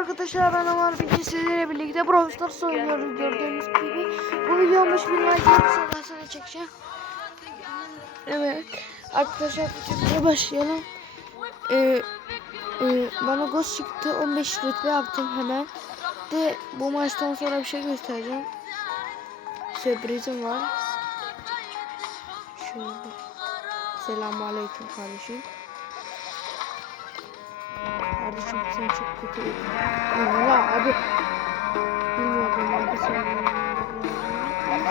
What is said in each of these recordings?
arkadaşlar ben Ömer bugün sizlerle birlikte Brawl Stars oynuyoruz gördüğünüz gibi. Bu videom 3000 like gelirse ben sana çekeceğim. Evet arkadaşlar videoya başlayalım. Ee, e, bana ghost çıktı 15 rütbe yaptım hemen. De bu maçtan sonra bir şey göstereceğim. Sürprizim var. Şöyle. Selamun aleyküm kardeşim. Sen çok kötü. Allah abi. Bilmiyordum abi sen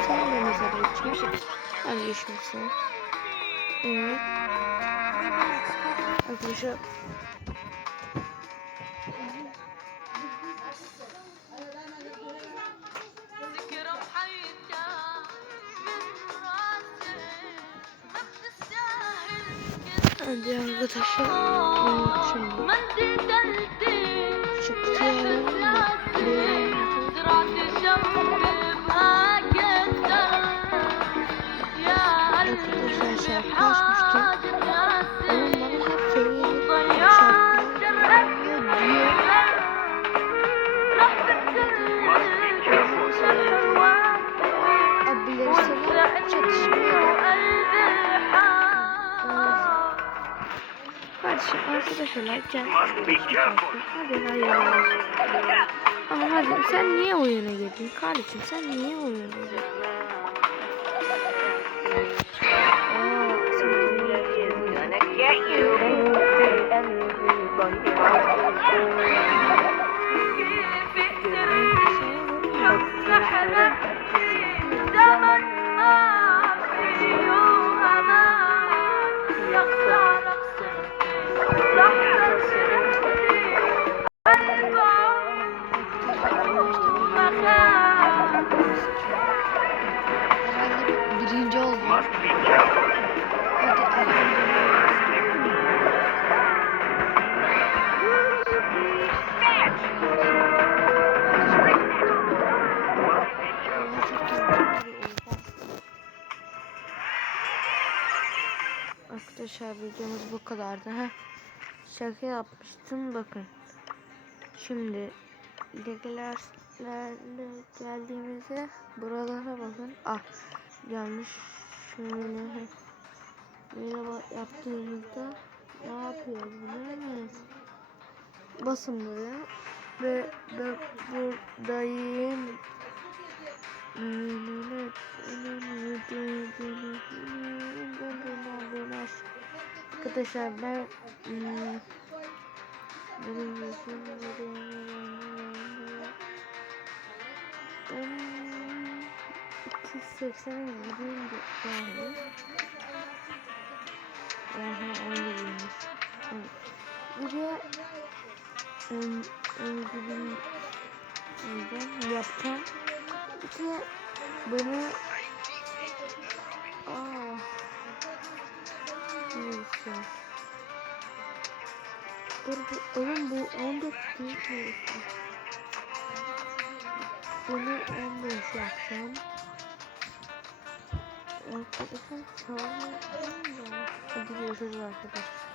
Sen de mesela geçmiş. Hadi geçmişsin. Evet. Arkadaşlar. Hadi arkadaşlar. Şimdi. Şu kutuyu Arkadaşlar şarkı açmıştım. Kardeşim arkadaşlar gel. Hadi hayır. Ama hadi sen niye oyuna girdin kardeşim sen niye oyuna girdin? Arkadaşlar videomuz bu kadardı. Heh. Şaka yapmıştım bakın. Şimdi legelerle geldiğimizde buralara bakın. Ah yanlış şöyle böyle yaptığımızda ne yapıyoruz biliyor musunuz? Basın buraya ve ben buradayım. Arkadaşlar ben yaşım ben 280'e gideyim de yani. Aha öyle değilmiş. Evet. Im, gideyim Neden yapacağım? İşte bunu Neyse. Dur bu oğlum bu 14 değil mi? Bunu 15 yapacağım. Arkadaşlar sağ olun. Arkadaşlar.